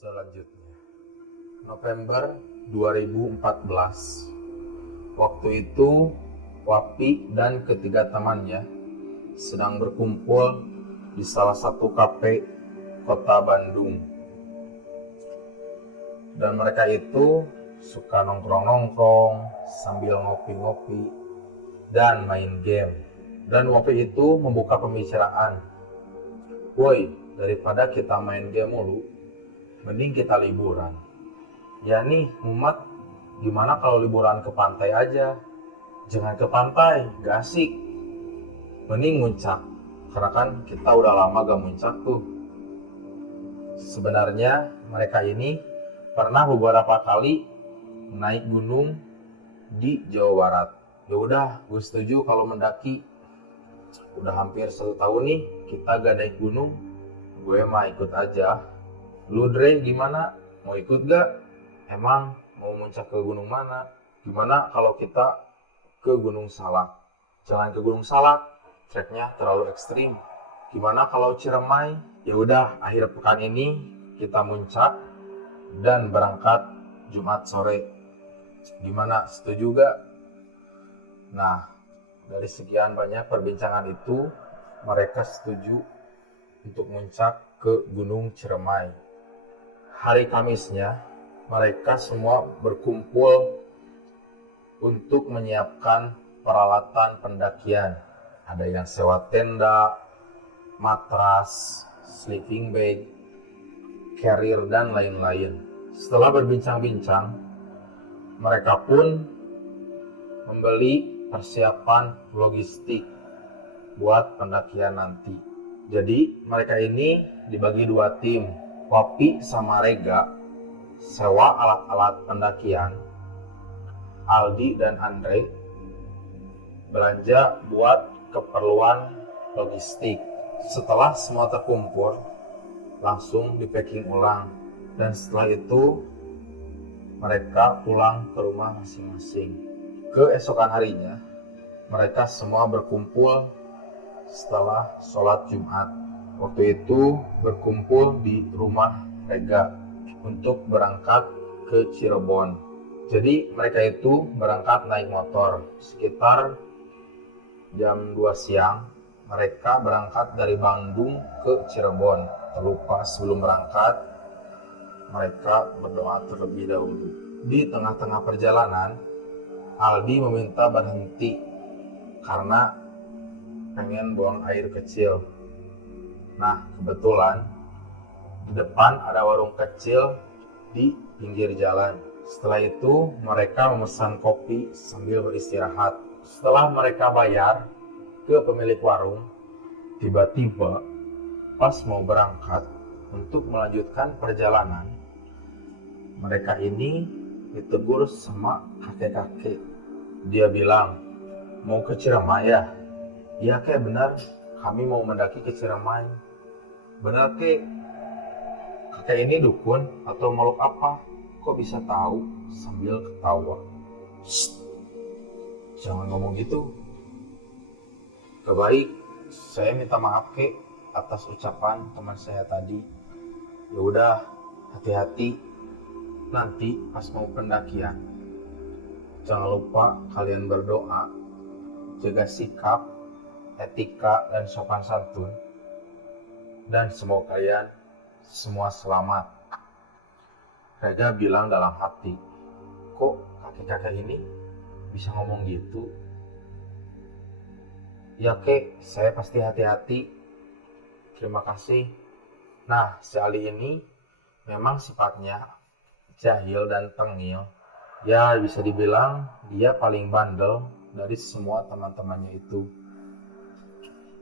Selanjutnya, November 2014. Waktu itu, Wapi dan ketiga temannya sedang berkumpul di salah satu kafe kota Bandung. Dan mereka itu suka nongkrong-nongkrong sambil ngopi-ngopi dan main game. Dan Wapi itu membuka pembicaraan. Woi, daripada kita main game mulu, mending kita liburan. Ya nih, Muhammad, gimana kalau liburan ke pantai aja? Jangan ke pantai, gak asik. Mending muncak, karena kan kita udah lama gak muncak tuh. Sebenarnya mereka ini pernah beberapa kali naik gunung di Jawa Barat. Ya udah, gue setuju kalau mendaki. Udah hampir 1 tahun nih kita gak naik gunung. Gue mah ikut aja. Lu Dre gimana? Mau ikut gak? Emang mau muncak ke gunung mana? Gimana kalau kita ke Gunung Salak? Jangan ke Gunung Salak, treknya terlalu ekstrim. Gimana kalau Ciremai? Ya udah, akhir pekan ini kita muncak dan berangkat Jumat sore. Gimana? Setuju gak? Nah, dari sekian banyak perbincangan itu, mereka setuju untuk muncak ke Gunung Ciremai. Hari Kamisnya, mereka semua berkumpul untuk menyiapkan peralatan pendakian. Ada yang sewa tenda, matras, sleeping bag, carrier, dan lain-lain. Setelah berbincang-bincang, mereka pun membeli persiapan logistik buat pendakian nanti. Jadi mereka ini dibagi 2 tim. Wapi sama Rega sewa alat-alat pendakian. Aldi dan Andre belanja buat keperluan logistik. Setelah semua terkumpul, langsung di packing ulang. Dan setelah itu mereka pulang ke rumah masing-masing. Keesokan harinya, mereka semua berkumpul setelah sholat Jumat. Waktu itu berkumpul di rumah Rega untuk berangkat ke Cirebon. Jadi mereka itu berangkat naik motor. Sekitar jam 2 siang, mereka berangkat dari Bandung ke Cirebon. Lupa sebelum berangkat, mereka berdoa terlebih dahulu. Di tengah-tengah perjalanan, Aldi meminta berhenti karena pengen buang air kecil. Nah, kebetulan di depan ada warung kecil di pinggir jalan. Setelah itu, mereka memesan kopi sambil beristirahat. Setelah mereka bayar ke pemilik warung, tiba-tiba pas mau berangkat untuk melanjutkan perjalanan, mereka ini ditegur sama kakek-kakek. Dia bilang, mau ke Ciremai ya? Iya kek, benar, kami mau mendaki ke Ciremai. Benar kek, kakek ini dukun atau makhluk apa? Kok bisa tahu? Sambil ketawa. Shh, jangan ngomong gitu. Kebaik, saya minta maaf kek atas ucapan teman saya tadi. Ya udah, hati-hati. Nanti pas mau pendakian, jangan lupa kalian berdoa, jaga sikap, etika, dan sopan santun. Dan semoga kalian semua selamat. Rega bilang dalam hati, kok kakek-kakek ini bisa ngomong gitu? Ya kek, saya pasti hati-hati. Terima kasih. Nah, si Ali ini memang sifatnya jahil dan tengil. Ya, bisa dibilang dia paling bandel dari semua teman-temannya itu.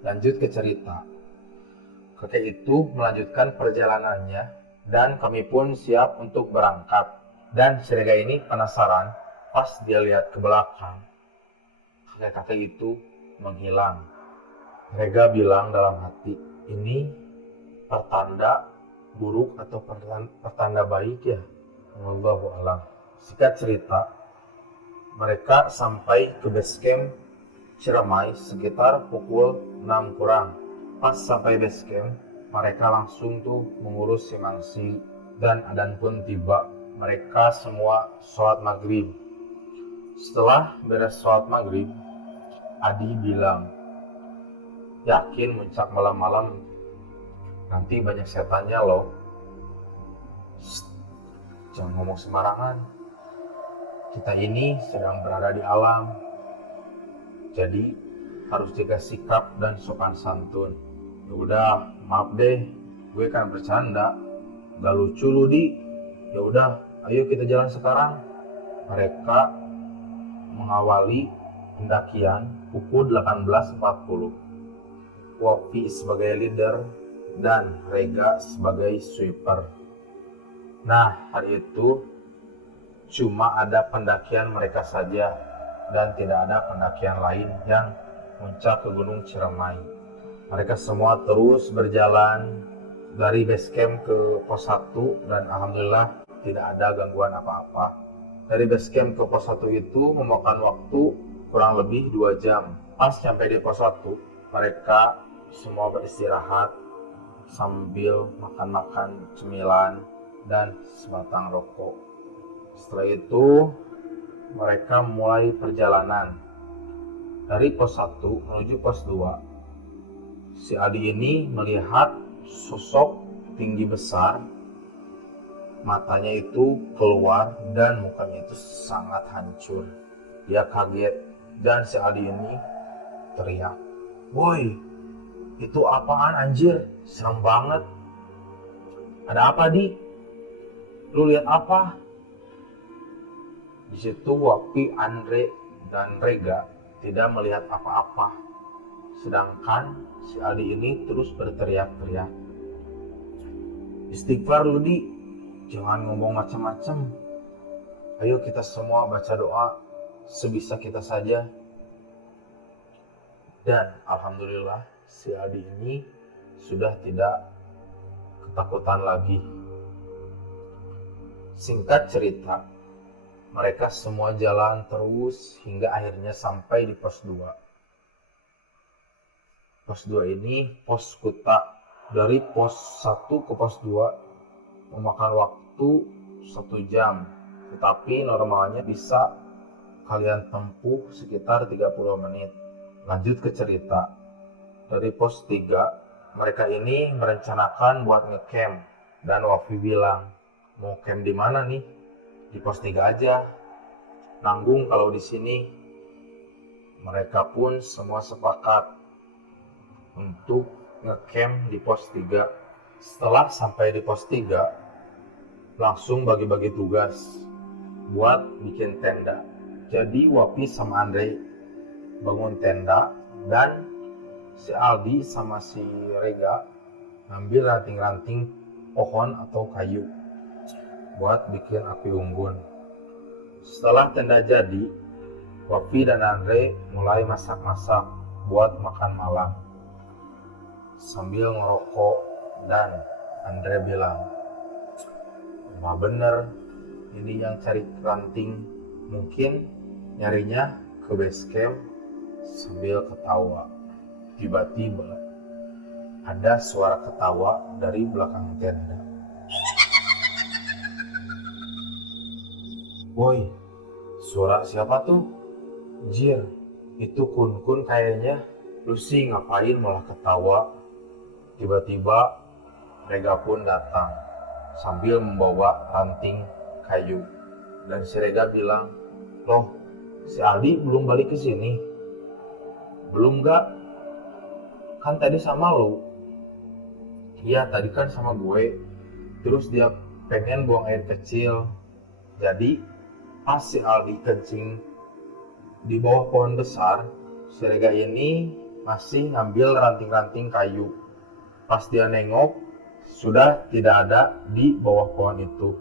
Lanjut ke cerita. Kakek itu melanjutkan perjalanannya dan kami pun siap untuk berangkat. Dan si Rega ini penasaran pas dia lihat ke belakang. Kakek-kakek itu menghilang. Rega bilang dalam hati, ini pertanda buruk atau pertanda baik ya? Wallahu a'lam. Singkat cerita, mereka sampai ke base camp Ciremai sekitar pukul 6 kurang. Pas sampai base camp, mereka langsung tuh mengurus si Mangsi dan adzan pun tiba. Mereka semua sholat maghrib. Setelah beres sholat maghrib, Adi bilang, yakin muncak malam-malam nanti banyak setannya loh. Jangan ngomong sembarangan. Kita ini sedang berada di alam. Jadi harus jaga sikap dan sopan santun. Ya udah, maaf deh, gue kan bercanda. Gak lucu lu, Di. Ya udah, ayo kita jalan sekarang. Mereka mengawali pendakian pukul 18.40. Wopi sebagai leader dan Rega sebagai sweeper. Nah, hari itu cuma ada pendakian mereka saja dan tidak ada pendakian lain yang muncak ke Gunung Ciremai. Mereka semua terus berjalan dari base camp ke pos 1 dan alhamdulillah tidak ada gangguan apa-apa. Dari base camp ke pos 1 itu memakan waktu kurang lebih 2 jam. Pas sampai di pos 1, mereka semua beristirahat sambil makan-makan cemilan dan sebatang rokok. Setelah itu mereka mulai perjalanan dari pos 1 menuju pos 2. Si Adi ini melihat sosok tinggi besar, matanya itu keluar dan mukanya itu sangat hancur. Dia kaget dan si Adi ini teriak, "Woi, itu apaan anjir? Serem banget. Ada apa, Di? Lu lihat apa?" Di situ Wopi, Andre, dan Rega tidak melihat apa-apa. Sedangkan si Adi ini terus berteriak-teriak, "Istighfar lu, Di. Jangan ngomong macam-macam. Ayo kita semua baca doa sebisa kita saja." Dan alhamdulillah si Adi ini sudah tidak ketakutan lagi. Singkat cerita, mereka semua jalan terus hingga akhirnya sampai di pos 2. Pos 2 ini pos Kuta. Dari pos 1 ke pos 2 memakan waktu 1 jam. Tetapi normalnya bisa kalian tempuh sekitar 30 menit. Lanjut ke cerita. Dari pos 3, mereka ini merencanakan buat ngecamp. Dan Wopi bilang, "Mau camp di mana nih?" "Di pos 3 aja. Nanggung kalau di sini." Mereka pun semua sepakat untuk ngecamp di pos 3. Setelah sampai di pos 3, langsung bagi-bagi tugas buat bikin tenda. Jadi Wopi sama Andre bangun tenda dan si Aldi sama si Rega ngambil ranting-ranting pohon atau kayu buat bikin api unggun. Setelah tenda jadi, Wopi dan Andre mulai masak-masak buat makan malam sambil ngerokok. Dan Andre bilang, "Wah bener, ini yang cari ranting mungkin nyarinya ke base camp." Sambil ketawa, tiba-tiba ada suara ketawa dari belakang tenda. "Woi, suara siapa tuh? Jir, itu Kun-Kun kayaknya. Lu sih ngapain malah ketawa?" Tiba-tiba Rega pun datang sambil membawa ranting kayu. Dan si Rega bilang, "Loh, si Aldi belum balik ke sini?" "Belum gak, kan tadi sama lu." "Iya, tadi kan sama gue. Terus dia pengen buang air kecil. Jadi pas si Aldi kencing di bawah pohon besar, si Rega ini masih ngambil ranting-ranting kayu. Pas dia nengok, sudah tidak ada di bawah pohon itu."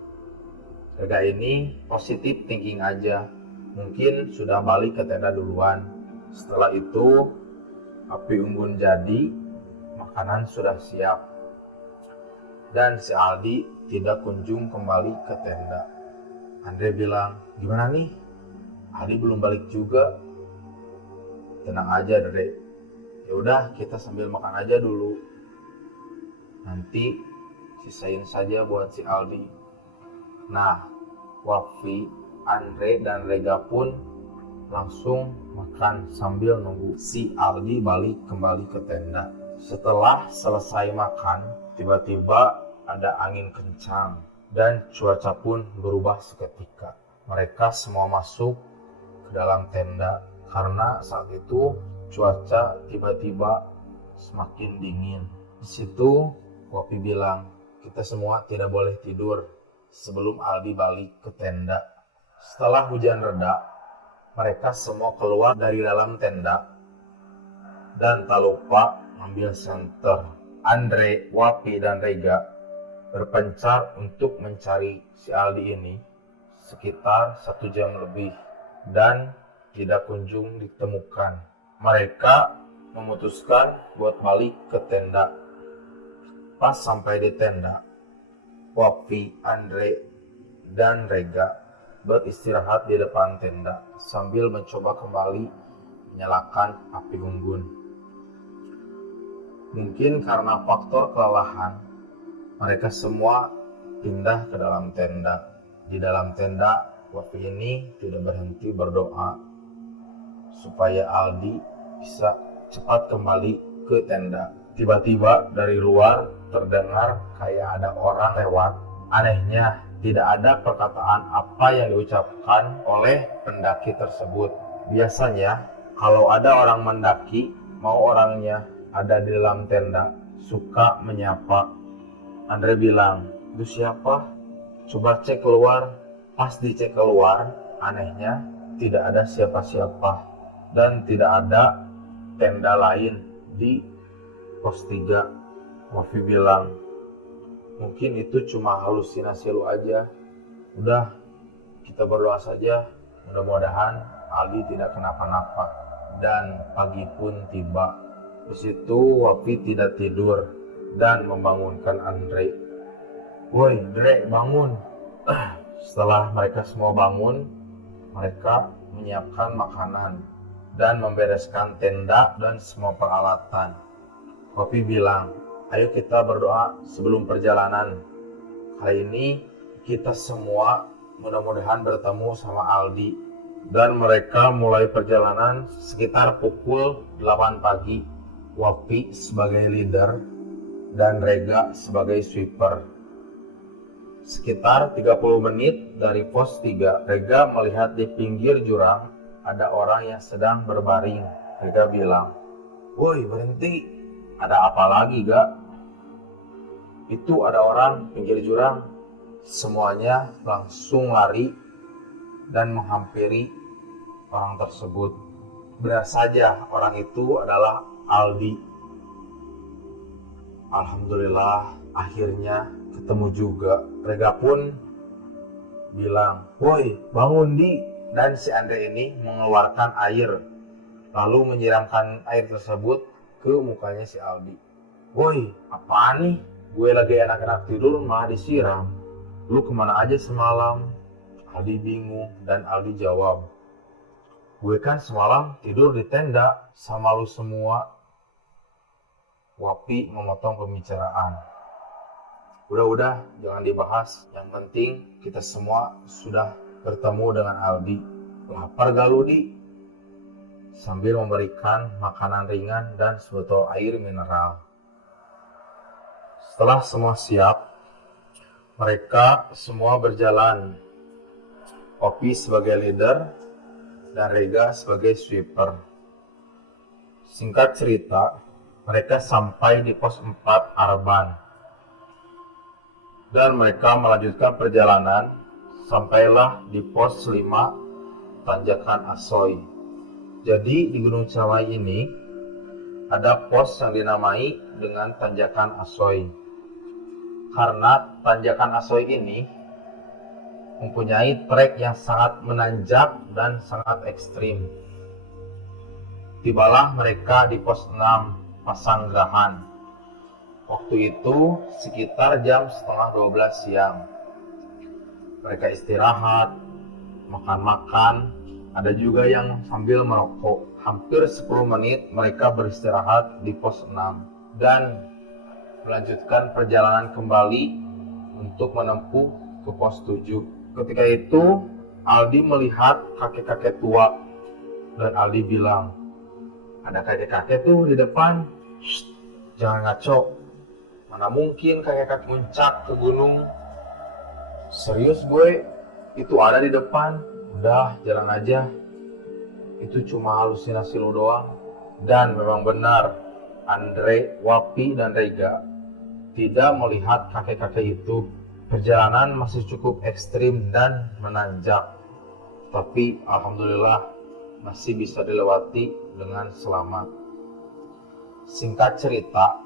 Rega ini positif thinking aja. Mungkin sudah balik ke tenda duluan. Setelah itu, api unggun jadi, makanan sudah siap. Dan si Aldi tidak kunjung kembali ke tenda. Andre bilang, "Gimana nih? Aldi belum balik juga." "Tenang aja, Dre. Ya udah, kita sambil makan aja dulu. Nanti sisain saja buat si Aldi. Nah, Wafi, Andre, dan Rega pun langsung makan sambil nunggu si Aldi balik kembali ke tenda. Setelah selesai makan, tiba-tiba ada angin kencang dan cuaca pun berubah seketika. Mereka semua masuk ke dalam tenda karena saat itu cuaca tiba-tiba semakin dingin. Di situ Wapi bilang, kita semua tidak boleh tidur sebelum Aldi balik ke tenda. Setelah hujan reda, mereka semua keluar dari dalam tenda dan tak lupa ambil senter. Andre, Wapi, dan Rega berpencar untuk mencari si Aldi ini sekitar 1 jam lebih dan tidak kunjung ditemukan. Mereka memutuskan buat balik ke tenda. Pas sampai di tenda, Wapi, Andre, dan Rega beristirahat di depan tenda sambil mencoba kembali menyalakan api unggun. Mungkin karena faktor kelelahan, mereka semua pindah ke dalam tenda. Di dalam tenda, Wafi ini tidak berhenti berdoa supaya Aldi bisa cepat kembali ke tenda. Tiba-tiba dari luar terdengar kayak ada orang lewat. Anehnya, tidak ada perkataan apa yang diucapkan oleh pendaki tersebut. Biasanya, kalau ada orang mendaki, mau orangnya ada di dalam tenda, suka menyapa. Andre bilang, itu siapa? Coba cek keluar. Pas dicek keluar, anehnya tidak ada siapa-siapa dan tidak ada tenda lain di pos 3. Wafi bilang, mungkin itu cuma halusinasi lu aja. Udah, kita berdoa saja. Mudah-mudahan Aldi tidak kenapa-napa. Dan pagi pun tiba. Di situ Wafi tidak tidur dan membangunkan Andre. Woi, Dre, bangun. Setelah mereka semua bangun, mereka menyiapkan makanan dan membereskan tenda dan semua peralatan. Wafi bilang, ayo kita berdoa sebelum perjalanan. Kali ini kita semua mudah-mudahan bertemu sama Aldi. Dan mereka mulai perjalanan sekitar pukul 8 pagi. Wafi sebagai leader dan Rega sebagai sweeper. Sekitar 30 menit dari pos 3, Rega melihat di pinggir jurang ada orang yang sedang berbaring. Rega bilang, woi berhenti, ada apa lagi gak? Itu ada orang pinggir jurang. Semuanya langsung lari dan menghampiri orang tersebut. Benar saja orang itu adalah Aldi. Alhamdulillah akhirnya ketemu juga. Rega pun bilang, woi bangun Di. Dan si Andre ini mengeluarkan air lalu menyiramkan air tersebut ke mukanya si Aldi. Woi apaan nih, gue lagi enak-enak tidur malah disiram. Lu kemana aja semalam? Aldi bingung dan Aldi jawab, gue kan semalam tidur di tenda sama lu semua. Wapi memotong pembicaraan. Udah, jangan dibahas. Yang penting kita semua sudah bertemu dengan Aldi. Lapar gak lu, Di? Sambil memberikan makanan ringan dan sebotol air mineral. Setelah semua siap, mereka semua berjalan. Wapi sebagai leader dan Rega sebagai sweeper. Singkat cerita, mereka sampai di pos 4 Arban. Dan mereka melanjutkan perjalanan sampailah di pos 5 Tanjakan Asoy. Jadi di Gunung Cawai ini ada pos yang dinamai dengan Tanjakan Asoy. Karena Tanjakan Asoy ini mempunyai trek yang sangat menanjak dan sangat ekstrim. Tibalah mereka di pos 6 Pasanggerahan. Waktu itu sekitar jam setengah 12 siang. Mereka istirahat, makan-makan, ada juga yang sambil merokok. Hampir 10 menit mereka beristirahat di pos 6. Dan melanjutkan perjalanan kembali untuk menempuh ke pos 7. Ketika itu Aldi melihat kakek-kakek tua dan Aldi bilang, ada kakek-kakek tuh di depan. Shh, jangan ngaco. Mana mungkin kakek-kakek muncak ke gunung. Serius gue, itu ada di depan. Udah, jalan aja. Itu cuma halusinasi lo doang. Dan memang benar, Andre, Wapi, dan Rega tidak melihat kakek-kakek itu. Perjalanan masih cukup ekstrim dan menanjak. Tapi alhamdulillah masih bisa dilewati dengan selamat. Singkat cerita,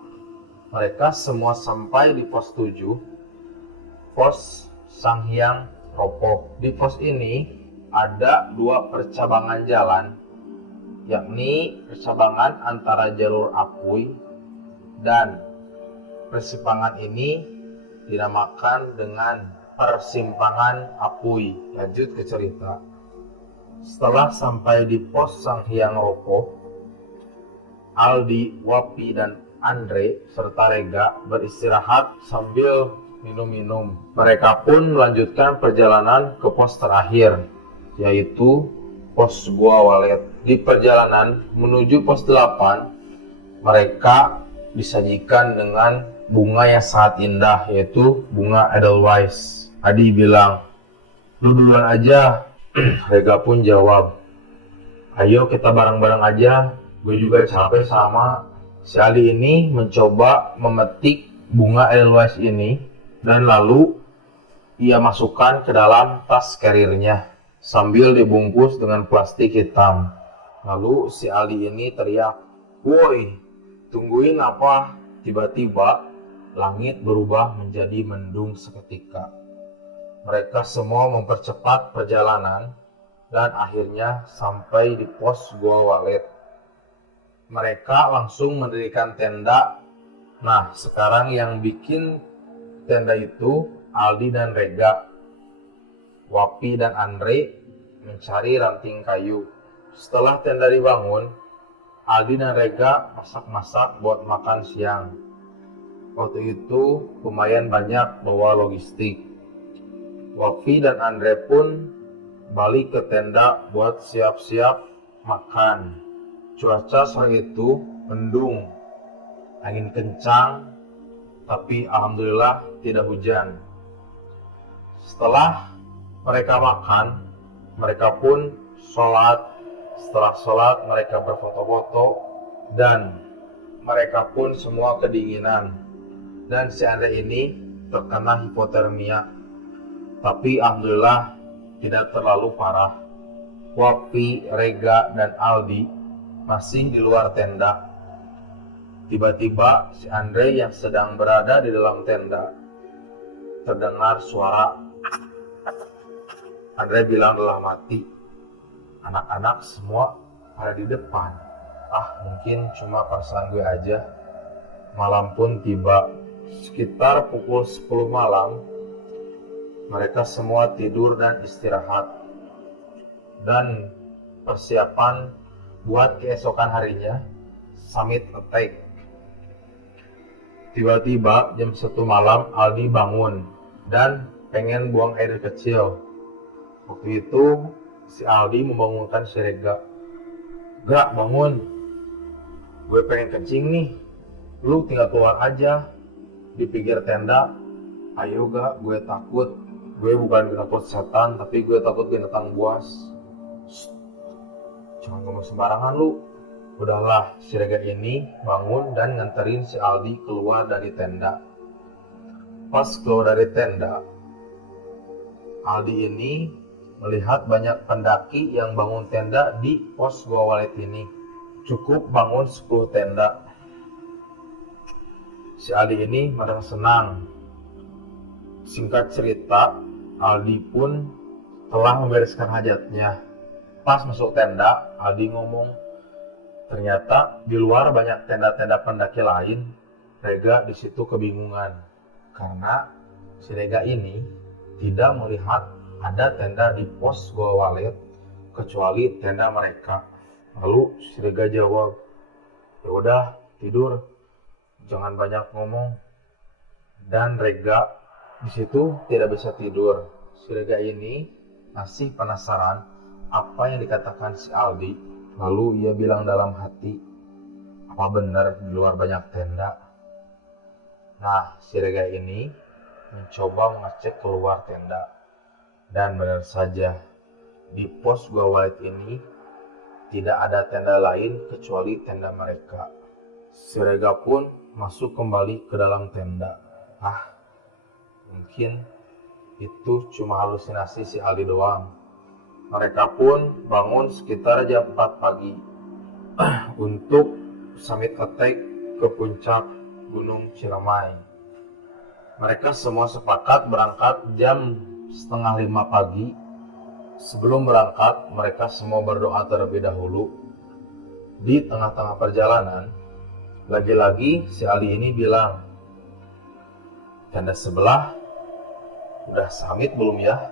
mereka semua sampai di pos 7, pos Sanghyang Ropo. Di pos ini ada 2 percabangan jalan, yakni percabangan antara jalur Apui dan persimpangan ini dinamakan dengan persimpangan Apui. Lanjut ke cerita. Setelah sampai di pos Sanghyang Ropo, Aldi, Wapi, dan Andre serta Rega beristirahat sambil minum-minum. Mereka pun melanjutkan perjalanan ke pos terakhir, yaitu pos Gua Walet. Di perjalanan menuju pos 8, mereka disajikan dengan bunga yang sangat indah, yaitu bunga Edelweiss. Adi bilang, lu duluan aja. Rega pun jawab, ayo kita bareng-bareng aja, gue juga capek sama. Si Adi ini mencoba memetik bunga Edelweiss ini dan lalu ia masukkan ke dalam tas carrier-nya sambil dibungkus dengan plastik hitam. Lalu si Aldi ini teriak, woi, tungguin apa? Tiba-tiba langit berubah menjadi mendung seketika. Mereka semua mempercepat perjalanan dan akhirnya sampai di pos Gua Walet. Mereka langsung mendirikan tenda. Nah, sekarang yang bikin tenda itu Aldi dan Rega. Wapi dan Andre mencari ranting kayu. Setelah tenda dibangun, Aldi dan Rega masak-masak buat makan siang. Waktu itu lumayan banyak bawa logistik. Wapi dan Andre pun balik ke tenda buat siap-siap makan. Cuaca sore itu mendung, angin kencang, tapi alhamdulillah tidak hujan. Setelah mereka makan, mereka pun sholat. Setelah sholat, mereka berfoto-foto dan mereka pun semua kedinginan. Dan si Andre ini terkena hipotermia, tapi alhamdulillah tidak terlalu parah. Wapi, Rega, dan Aldi masih di luar tenda. Tiba-tiba si Andre yang sedang berada di dalam tenda terdengar suara. Andre bilang dalam hati, anak-anak semua ada di depan. Mungkin cuma perasaan gue aja. Malam pun tiba. Sekitar pukul 10 malam, mereka semua tidur dan istirahat. Dan persiapan buat keesokan harinya, summit attack. Tiba-tiba jam 1 malam Aldi bangun dan pengen buang air kecil. Waktu itu si Aldi membangunkan si Rega. Gak, bangun. Gue pengen kencing nih. Lu tinggal keluar aja di pinggir tenda. Ayo gak, gue takut. Gue bukan takut setan, tapi gue takut binatang buas. Jangan ngomong sembarangan lu. Udahlah, si Rega ini bangun dan nganterin si Aldi keluar dari tenda. Pas keluar dari tenda, Aldi ini melihat banyak pendaki yang bangun tenda di pos Gua Walet ini. Cukup bangun 10 tenda. Si Aldi ini merasa senang. Singkat cerita, Aldi pun telah membereskan hajatnya. Pas masuk tenda, Aldi ngomong, ternyata di luar banyak tenda-tenda pendaki lain. Rega di situ kebingungan karena si Rega ini tidak melihat ada tenda di pos Gua Walet kecuali tenda mereka. Lalu si Rega jawab, ya udah tidur, jangan banyak ngomong. dan Rega di situ tidak bisa tidur. Si Rega ini masih penasaran apa yang dikatakan si Aldi. Lalu ia bilang dalam hati, apa benar di luar banyak tenda? Nah, si Rega ini mencoba mengecek keluar tenda. Dan benar saja, di pos Gua Walid ini tidak ada tenda lain kecuali tenda mereka. Si Rega pun masuk kembali ke dalam tenda. Mungkin itu cuma halusinasi si Aldi doang. Mereka pun bangun sekitar jam 4 pagi untuk summit attack ke puncak Gunung Ciremai. Mereka semua sepakat berangkat jam setengah 5 pagi. Sebelum berangkat, mereka semua berdoa terlebih dahulu. Di tengah-tengah perjalanan, lagi-lagi si Aldi ini bilang, tenda sebelah udah summit belum ya?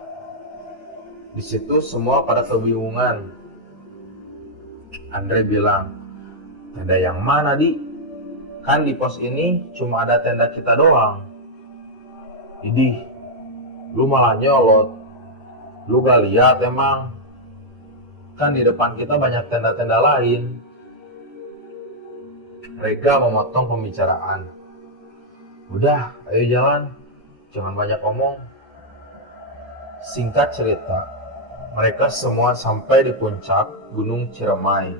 Di situ semua pada kebingungan. Andre bilang, tenda yang mana Di? Kan di pos ini cuma ada tenda kita doang. Idih, lu malah nyolot. Lu gak lihat emang? Kan di depan kita banyak tenda-tenda lain. Rega memotong pembicaraan. Udah, ayo jalan. Jangan banyak omong. Singkat cerita, mereka semua sampai di puncak Gunung Ciremai.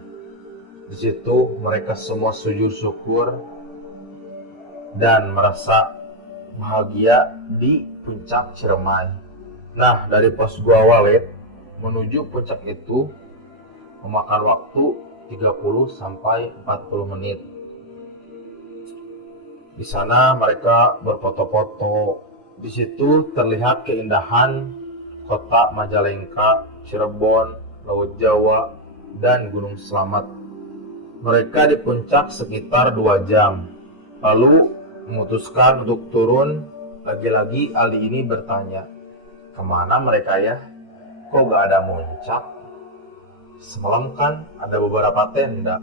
Di situ mereka semua sujud syukur dan merasa bahagia di puncak Ciremai. Nah, dari pos Gua Walid menuju puncak itu memakan waktu 30 sampai 40 menit. Di sana mereka berfoto-foto. Di situ terlihat keindahan kota Majalengka, Cirebon, Laut Jawa, dan Gunung Slamet. Mereka di puncak sekitar 2 jam. Lalu memutuskan untuk turun. Lagi-lagi Aldi ini bertanya, kemana mereka ya? Kok gak ada muncak? Semalam kan ada beberapa tenda.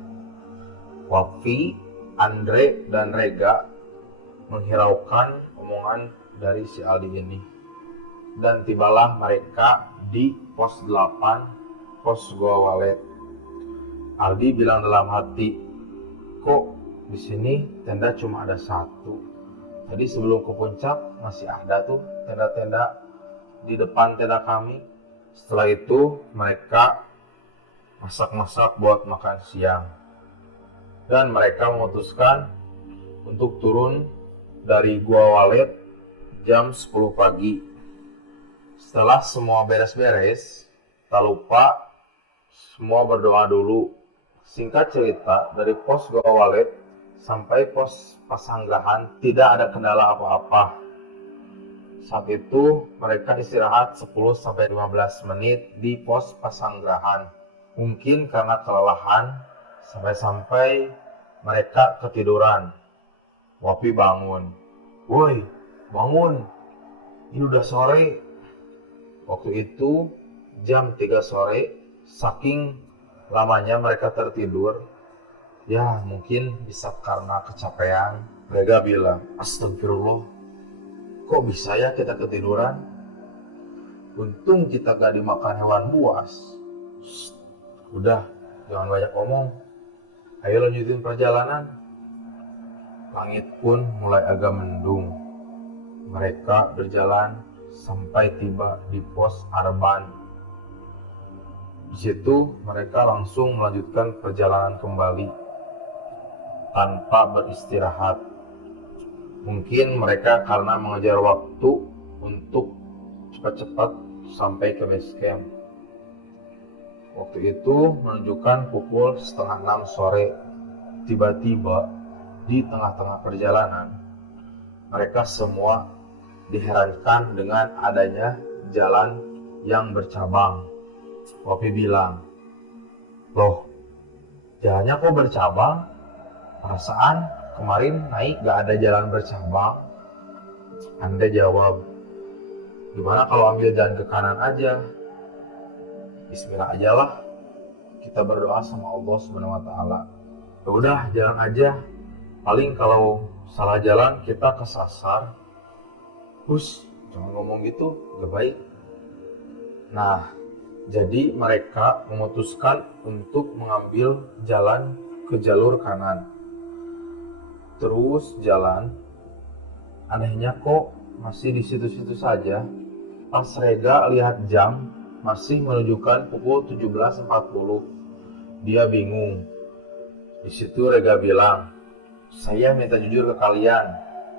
Wafi, Andre, dan Rega menghiraukan omongan dari si Aldi ini. Dan tibalah mereka di pos 8, pos Gua Walid. Aldi bilang dalam hati, kok di sini tenda cuma ada 1? Tadi sebelum ke puncak masih ada tuh tenda-tenda di depan tenda kami. Setelah itu mereka masak-masak buat makan siang. Dan mereka memutuskan untuk turun dari Gua Walid jam 10 pagi. Setelah semua beres-beres, tak lupa semua berdoa dulu. Singkat cerita, dari pos Gua Walid sampai pos Pasanggerahan tidak ada kendala apa-apa. Saat itu mereka istirahat 10-15 menit di pos Pasanggerahan. Mungkin karena kelelahan, sampai-sampai mereka ketiduran. Wapi bangun. Woi, bangun. Ini udah sore. Waktu itu jam 3 sore, saking lamanya mereka tertidur. Ya mungkin bisa karena kecapean. Mereka bilang, astagfirullah, kok bisa ya kita ketiduran? Untung kita gak dimakan hewan buas. Udah, jangan banyak omong. Ayo lanjutin perjalanan. Langit pun mulai agak mendung. Mereka berjalan sampai tiba di pos Arban. Di situ mereka langsung melanjutkan perjalanan kembali tanpa beristirahat. Mungkin mereka karena mengejar waktu untuk cepat-cepat sampai ke base camp. Waktu itu menunjukkan pukul 5:30 sore. Tiba-tiba di tengah-tengah perjalanan, mereka semua diherankan dengan adanya jalan yang bercabang. Wapi bilang, loh, jalannya kok bercabang? Perasaan kemarin naik gak ada jalan bercabang. Andre jawab, gimana kalau ambil jalan ke kanan aja? Bismillah aja lah. Kita berdoa sama Allah SWT. Ya udah, jalan aja. Paling kalau salah jalan kita kesasar. Hus, jangan ngomong gitu, gak baik. Nah, jadi mereka memutuskan untuk mengambil jalan ke jalur kanan. Terus jalan, anehnya kok masih di situ-situ saja. Pas Rega lihat jam, masih menunjukkan pukul 17.40. Dia bingung. Di situ Rega bilang, "Saya minta jujur ke kalian,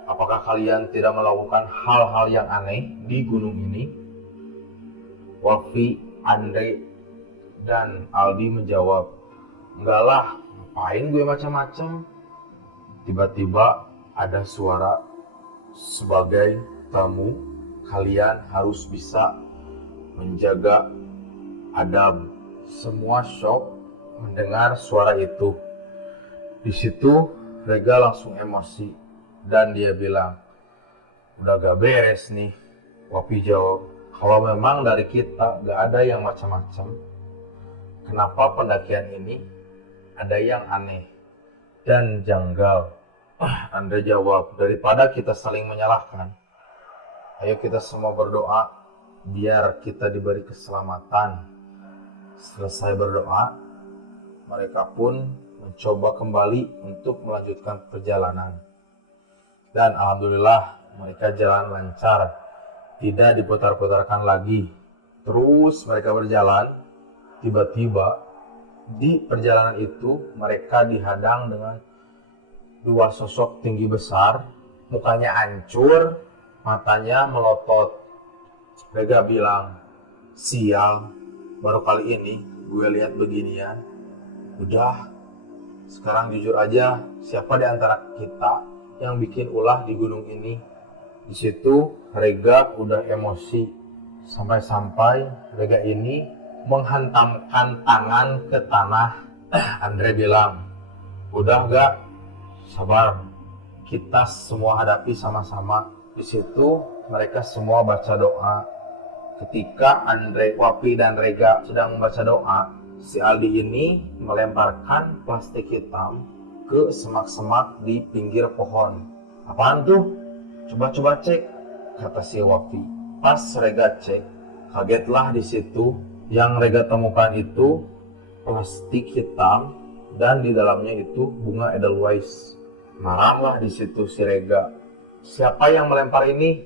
apakah kalian tidak melakukan hal-hal yang aneh di gunung ini?" Wafi, Andre, dan Aldi menjawab, "Enggak lah, ngapain gue macam-macam?" Tiba-tiba ada suara, "Sebagai tamu, kalian harus bisa menjaga adab." Semua shock mendengar suara itu. Di situ Rega langsung emosi dan dia bilang, "Udah gak beres nih." Wapi jawab, "Kalau memang dari kita gak ada yang macam-macam, kenapa pendakian ini ada yang aneh dan janggal?" Andre jawab, "Daripada kita saling menyalahkan, ayo kita semua berdoa biar kita diberi keselamatan." Selesai berdoa, mereka pun mencoba kembali untuk melanjutkan perjalanan. Dan alhamdulillah mereka jalan lancar, tidak diputar-putarkan lagi. Terus mereka berjalan, tiba-tiba di perjalanan itu mereka dihadang dengan dua sosok tinggi besar, mukanya hancur, matanya melotot. Rega bilang, "Sial, baru kali ini gue lihat beginian." "Udah, sekarang jujur aja, siapa di antara kita yang bikin ulah di gunung ini?" Di situ Rega udah emosi, sampai-sampai Rega ini menghantamkan tangan ke tanah. Andre bilang, "Udah gak? Sabar, kita semua hadapi sama-sama." Di situ mereka semua baca doa. Ketika Andre, Wapi, dan Rega sedang membaca doa, si Aldi ini melemparkan plastik hitam ke semak-semak di pinggir pohon. "Apaan tuh? Coba-coba cek," kata si Wapi. Pas Rega cek, kagetlah di situ. Yang Rega temukan itu plastik hitam dan di dalamnya itu bunga Edelweiss. Marahlah di situ si Rega. "Siapa yang melempar ini?"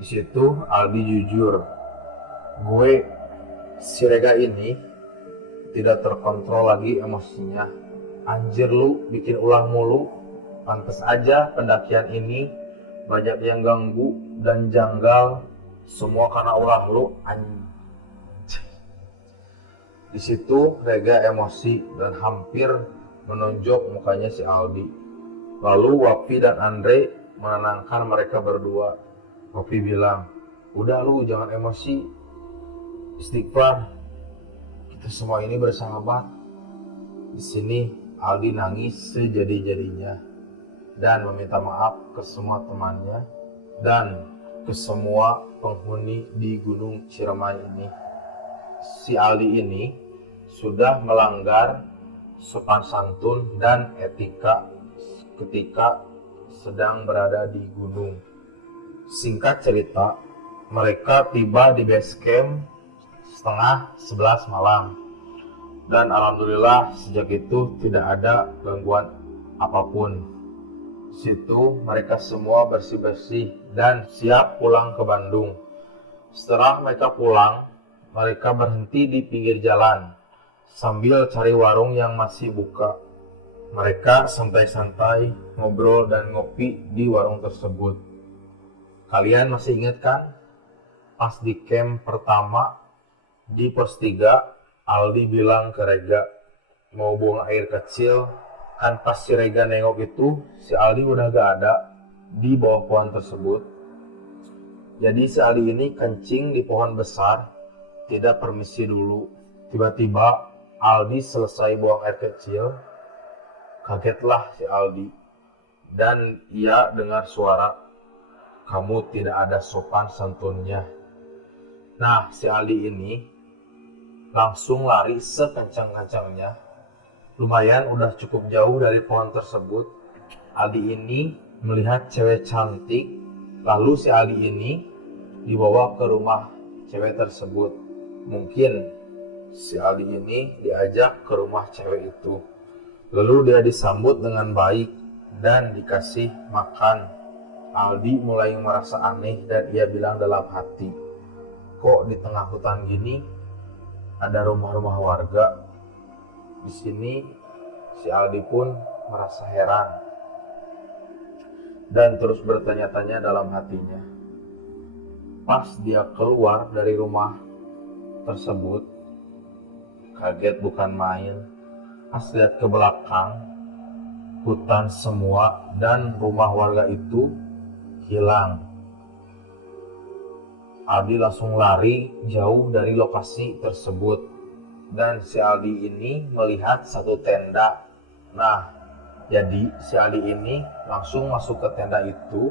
Di situ Aldi jujur, "Gue." Si Rega ini tidak terkontrol lagi emosinya. "Anjir lu, bikin ulah mulu. Pantes aja pendakian ini banyak yang ganggu dan janggal. Semua karena ulah lu, anjir." Di situ Rega emosi dan hampir menonjok mukanya si Aldi. Lalu Wapi dan Andre menenangkan mereka berdua. Wapi bilang, "Udah lu, jangan emosi. Istighfar. Kita semua ini bersahabat." Di sini Aldi nangis sejadi-jadinya dan meminta maaf ke semua temannya dan ke semua penghuni di Gunung Ciremai ini. Si Aldi ini sudah melanggar sopan santun dan etika ketika sedang berada di gunung. Singkat cerita, mereka tiba di base camp setengah 11 malam. Dan alhamdulillah sejak itu tidak ada gangguan apapun. Situ mereka semua bersih-bersih dan siap pulang ke Bandung. Setelah mereka pulang, mereka berhenti di pinggir jalan sambil cari warung yang masih buka. Mereka santai-santai ngobrol dan ngopi di warung tersebut. Kalian masih ingat kan? Pas di camp pertama di pos 3, Aldi bilang ke Rega mau buang air kecil. Kan pas si Rega nengok itu, si Aldi udah gak ada di bawah pohon tersebut. Jadi si Aldi ini kencing di pohon besar, tidak permisi dulu. Tiba-tiba Aldi selesai buang air kecil. Kagetlah si Aldi dan ia dengar suara, "Kamu tidak ada sopan santunnya." Nah, si Aldi ini langsung lari sekencang-kencangnya. Lumayan udah cukup jauh dari pohon tersebut. Aldi ini melihat cewek cantik Lalu si Aldi ini dibawa ke rumah cewek tersebut. Mungkin si Aldi ini diajak ke rumah cewek itu. Lalu dia disambut dengan baik dan dikasih makan. Aldi mulai merasa aneh dan ia bilang dalam hati, kok di tengah hutan gini ada rumah-rumah warga? Di sini si Aldi pun merasa heran dan terus bertanya-tanya dalam hatinya. Pas dia keluar dari rumah tersebut, kaget bukan main. Pas lihat ke belakang, hutan semua dan rumah warga itu hilang. Aldi langsung lari jauh dari lokasi tersebut. Dan si Aldi ini melihat satu tenda. Nah, jadi si Aldi ini langsung masuk ke tenda itu,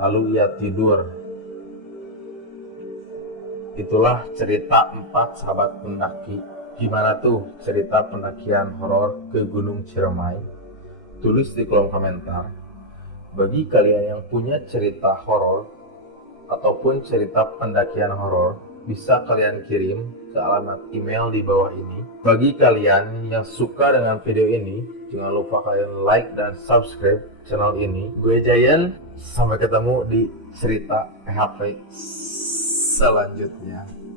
lalu ia tidur. Itulah cerita 4 sahabat pendaki. Gimana tuh cerita pendakian horor ke Gunung Ciremai? Tulis di kolom komentar. Bagi kalian yang punya cerita horor ataupun cerita pendakian horor, bisa kalian kirim ke alamat email di bawah ini. Bagi kalian yang suka dengan video ini, jangan lupa kalian like dan subscribe channel ini. Gue Giant, sampai ketemu di cerita PHP selanjutnya.